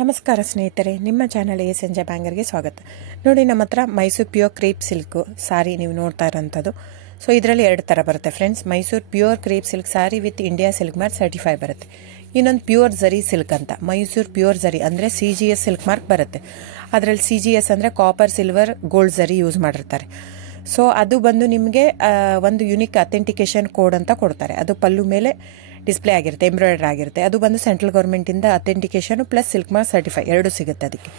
ನಮಸ್ಕಾರ ಸ್ನೇಹಿತರೆ, ನಿಮ್ಮ ಚಾನಲ್ ಸಂಜೆ ಬ್ಯಾಂಗರ್ಗೆ ಸ್ವಾಗತ. ನೋಡಿ, ನಮ್ಮ ಹತ್ರ ಮೈಸೂರು ಪ್ಯೂರ್ ಕ್ರೇಪ್ ಸಿಲ್ಕ್ ಸಾರಿ ನೀವು ನೋಡ್ತಾ ಇರೋಂಥದ್ದು. ಸೊ ಇದರಲ್ಲಿ ಎರಡು ಥರ ಬರುತ್ತೆ friends. Mysuru pure crepe silk sorry with India silk mark certify ಬರುತ್ತೆ. ಇನ್ನೊಂದು ಪ್ಯೂರ್ ಝರಿ ಸಿಲ್ಕ್ ಅಂತ, ಮೈಸೂರು ಪ್ಯೂರ್ ಝರಿ ಅಂದರೆ CGS ಸಿಲ್ಕ್ ಮಾರ್ಕ್ ಬರುತ್ತೆ. ಅದರಲ್ಲಿ CGS ಅಂದರೆ ಕಾಪರ್, ಸಿಲ್ವರ್, ಗೋಲ್ಡ್ ಝರಿ ಯೂಸ್ ಮಾಡಿರ್ತಾರೆ. ಸೊ ಅದು ಬಂದು ನಿಮಗೆ ಒಂದು ಯುನಿಕ್ ಅಥೆಂಟಿಕೇಶನ್ ಕೋಡ್ ಅಂತ ಕೊಡ್ತಾರೆ. ಅದು ಪಲ್ಲು ಮೇಲೆ ಡಿಸ್ಪ್ಲೇ ಆಗಿರುತ್ತೆ, ಎಂಬ್ರಾಯ್ಡರ್ ಆಗಿರುತ್ತೆ. ಅದು ಬಂದು ಸೆಂಟ್ರಲ್ ಗೌರ್ಮೆಂಟಿಂದ authentication plus silk mark certify ಎರಡು ಸಿಗುತ್ತೆ ಅದಕ್ಕೆ.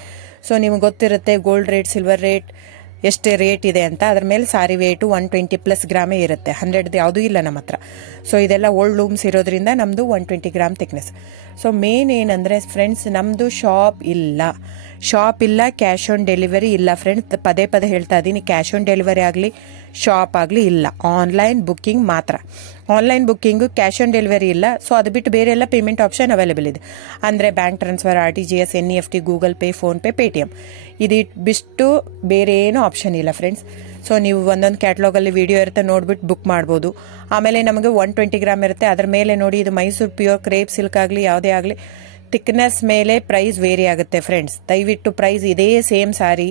ಸೊ ನಿಮ್ಗೆ ಗೊತ್ತಿರುತ್ತೆ ಗೋಲ್ಡ್ ರೇಟ್, ಸಿಲ್ವರ್ ರೇಟ್ ಎಷ್ಟೇ ರೇಟ್ ಇದೆ ಅಂತ. ಅದ್ರ ಮೇಲೆ ಸಾರಿ ವೇಟು 120 ಪ್ಲಸ್ ಗ್ರಾಮೇ ಇರುತ್ತೆ, 100 ಯಾವುದೂ ಇಲ್ಲ ನಮ್ಮ ಹತ್ರ. ಸೊ ಇದೆಲ್ಲ ಓಲ್ಡ್ ಲೂಮ್ಸ್ ಇರೋದ್ರಿಂದ ನಮ್ಮದು 120 ಗ್ರಾಮ್ ಥಿಕ್ನೆಸ್. ಸೊ ಮೇನ್ ಏನಂದರೆ ಫ್ರೆಂಡ್ಸ್, ನಮ್ಮದು ಶಾಪ್ ಇಲ್ಲ, ಕ್ಯಾಶ್ ಆನ್ ಡೆಲಿವರಿ ಇಲ್ಲ ಫ್ರೆಂಡ್ಸ್. ಪದೇ ಪದೇ ಹೇಳ್ತಾ ಇದ್ದೀನಿ, ಕ್ಯಾಶ್ ಆನ್ ಡೆಲಿವರಿ ಆಗಲಿ ಶಾಪ್ ಆಗಲಿ ಇಲ್ಲ, ಆನ್ಲೈನ್ ಬುಕ್ಕಿಂಗ್ ಮಾತ್ರ. Online booking, cash on delivery ಇಲ್ಲ. ಸೊ ಅದು ಬಿಟ್ಟು ಬೇರೆ ಎಲ್ಲ ಪೇಮೆಂಟ್ ಆಪ್ಷನ್ ಅವೈಲೇಬಲ್ ಇದೆ. ಅಂದರೆ bank transfer, RTGS, NEFT, Google pay, PhonePe, Paytm. ಇದು ಬಿಟ್ಟು ಬೇರೆ ಏನೂ ಆಪ್ಷನ್ ಇಲ್ಲ ಫ್ರೆಂಡ್ಸ್. ಸೊ ನೀವು ಒಂದೊಂದು ಕ್ಯಾಟ್ಲಾಗಲ್ಲಿ ವಿಡಿಯೋ ಇರುತ್ತೆ, ನೋಡ್ಬಿಟ್ಟು ಬುಕ್ ಮಾಡ್ಬೋದು. ಆಮೇಲೆ ನಮಗೆ 120 ಗ್ರಾಮ್ ಇರುತ್ತೆ. ಅದ್ರ ಮೇಲೆ ನೋಡಿ, ಇದು ಮೈಸೂರು ಪ್ಯೂರ್ ಕ್ರೇಪ್ ಸಿಲ್ಕ್ ಆಗಲಿ ಯಾವುದೇ ಆಗಲಿ ಥಿಕ್ನೆಸ್ ಮೇಲೆ ಪ್ರೈಸ್ ವೇರಿ ಆಗುತ್ತೆ ಫ್ರೆಂಡ್ಸ್. ದಯವಿಟ್ಟು ಪ್ರೈಸ್ ಇದೇ ಸೇಮ್ ಸಾರಿ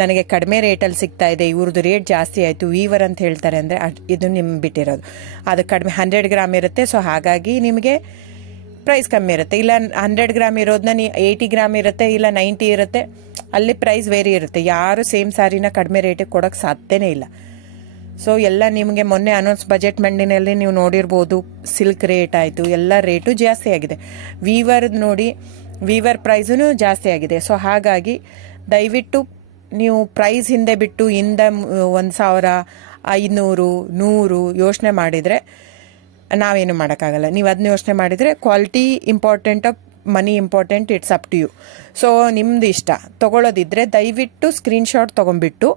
ನನಗೆ ಕಡಿಮೆ ರೇಟಲ್ಲಿ ಸಿಗ್ತಾ ಇದೆ, ಇವ್ರದ್ದು ರೇಟ್ ಜಾಸ್ತಿ ಆಯಿತು ವೀವರ್ ಅಂತ ಹೇಳ್ತಾರೆ ಅಂದರೆ ಇದು ನಿಮ್ಗೆ ಬಿಟ್ಟಿರೋದು. ಅದು ಕಡಿಮೆ 100 ಗ್ರಾಮ್ ಇರುತ್ತೆ. ಸೊ ಹಾಗಾಗಿ ನಿಮಗೆ ಪ್ರೈಸ್ ಕಮ್ಮಿ ಇರುತ್ತೆ. ಇಲ್ಲ 100 ಗ್ರಾಮ್ ಇರೋದನ್ನ 80 ಗ್ರಾಮ್ ಇರುತ್ತೆ, ಇಲ್ಲ 90 ಇರುತ್ತೆ, ಅಲ್ಲಿ ಪ್ರೈಸ್ ವೇರಿ ಇರುತ್ತೆ. ಯಾರು ಸೇಮ್ ಸಾರಿನ ಕಡಿಮೆ ರೇಟಿಗೆ ಕೊಡೋಕ್ಕೆ ಸಾಧ್ಯನೇ ಇಲ್ಲ. ಸೊ ಎಲ್ಲ ನಿಮಗೆ ಮೊನ್ನೆ ಅನೌನ್ಸ್ ಬಜೆಟ್ ಮಂಡಿನಲ್ಲಿ ನೀವು ನೋಡಿರ್ಬೋದು, ಸಿಲ್ಕ್ ರೇಟ್ ಆಯಿತು, ಎಲ್ಲ ರೇಟು ಜಾಸ್ತಿ ಆಗಿದೆ. ವೀವರ್ ಪ್ರೈಸೂ ಜಾಸ್ತಿ ಆಗಿದೆ. ಸೊ ಹಾಗಾಗಿ ದಯವಿಟ್ಟು ನೀವು ಪ್ರೈಸ್ ಹಿಂದೆ ಬಿಟ್ಟು 1,000, 500, 100 ಯೋಚನೆ ಮಾಡಿದರೆ ನಾವೇನು ಮಾಡೋಕ್ಕಾಗಲ್ಲ. ನೀವು ಅದನ್ನ ಯೋಚನೆ ಮಾಡಿದರೆ quality important, money important, it's up to you. So ನಿಮ್ಮದು ಇಷ್ಟ. ತೊಗೊಳ್ಳೋದಿದ್ರೆ ದಯವಿಟ್ಟು ಸ್ಕ್ರೀನ್ಶಾಟ್ ತೊಗೊಂಡ್ಬಿಟ್ಟು,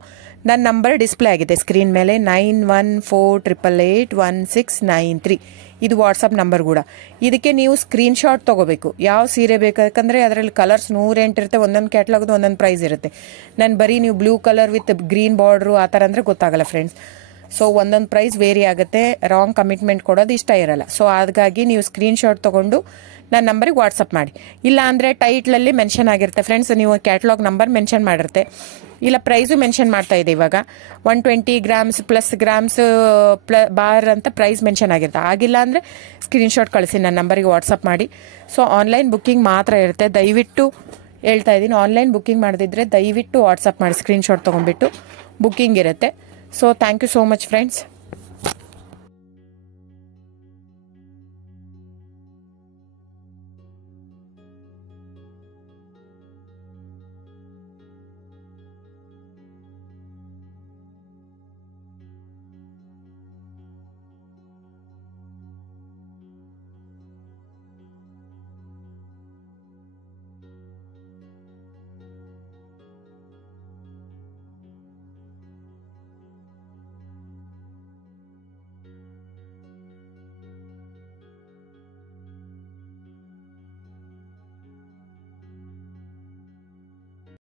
ನನ್ನ ನಂಬರ್ ಡಿಸ್ಪ್ಲೇ ಆಗಿದೆ ಸ್ಕ್ರೀನ್ ಮೇಲೆ, 9148881693. ಇದು ವಾಟ್ಸಪ್ ನಂಬರ್ ಕೂಡ. ಇದಕ್ಕೆ ನೀವು ಸ್ಕ್ರೀನ್ಶಾಟ್ ತೊಗೋಬೇಕು. ಯಾವ ಸೀರೆ ಬೇಕು, ಯಾಕಂದರೆ ಅದರಲ್ಲಿ ಕಲರ್ಸ್ 108 ಇರುತ್ತೆ, ಒಂದೊಂದು ಕ್ಯಾಟ್ಲಾಗ್ದು ಒಂದೊಂದು ಪ್ರೈಸ್ ಇರುತ್ತೆ. ನಾನು ಬರೀ ನೀವು blue colour with green border ಆ ಥರ ಅಂದರೆ ಗೊತ್ತಾಗಲ್ಲ ಫ್ರೆಂಡ್ಸ್. ಸೊ ಒಂದೊಂದು ಪ್ರೈಸ್ ವೇರಿ ಆಗುತ್ತೆ, ರಾಂಗ್ ಕಮಿಟ್ಮೆಂಟ್ ಕೊಡೋದು ಇಷ್ಟ ಇರಲ್ಲ. ಸೊ ಹಾಗಾಗಿ ನೀವು ಸ್ಕ್ರೀನ್ಶಾಟ್ ತೊಗೊಂಡು ನನ್ನ ನಂಬರಿಗೆ ವಾಟ್ಸಪ್ ಮಾಡಿ. ಇಲ್ಲ ಅಂದರೆ ಟೈಟ್ಲಲ್ಲಿ ಮೆನ್ಷನ್ ಆಗಿರುತ್ತೆ ಫ್ರೆಂಡ್ಸ್, ನೀವು ಕ್ಯಾಟ್ಲಾಗ್ ನಂಬರ್ ಮೆನ್ಷನ್ ಮಾಡಿರುತ್ತೆ, ಇಲ್ಲ ಪ್ರೈಸು ಮೆನ್ಷನ್ ಮಾಡ್ತಾ ಇದೆ. ಇವಾಗ 120 ಗ್ರಾಮ್ಸ್ ಪ್ಲಸ್ ಗ್ರಾಮ್ಸ್ ಬಾರ್ ಅಂತ ಪ್ರೈಸ್ ಮೆನ್ಷನ್ ಆಗಿರುತ್ತೆ. ಆಗಿಲ್ಲ ಅಂದರೆ ಸ್ಕ್ರೀನ್ಶಾಟ್ ಕಳಿಸಿ, ನನ್ನ ನಂಬರಿಗೆ ವಾಟ್ಸಪ್ ಮಾಡಿ. ಸೊ ಆನ್ಲೈನ್ ಬುಕ್ಕಿಂಗ್ ಮಾತ್ರ ಇರುತ್ತೆ. ದಯವಿಟ್ಟು ಹೇಳ್ತಾ ಇದ್ದೀನಿ, ಆನ್ಲೈನ್ ಬುಕ್ಕಿಂಗ್ ಮಾಡದಿದ್ದರೆ ದಯವಿಟ್ಟು ವಾಟ್ಸಪ್ ಮಾಡಿ, ಸ್ಕ್ರೀನ್ಶಾಟ್ ತೊಗೊಂಡ್ಬಿಟ್ಟು ಬುಕ್ಕಿಂಗ್ ಇರುತ್ತೆ. So thank you so much friends.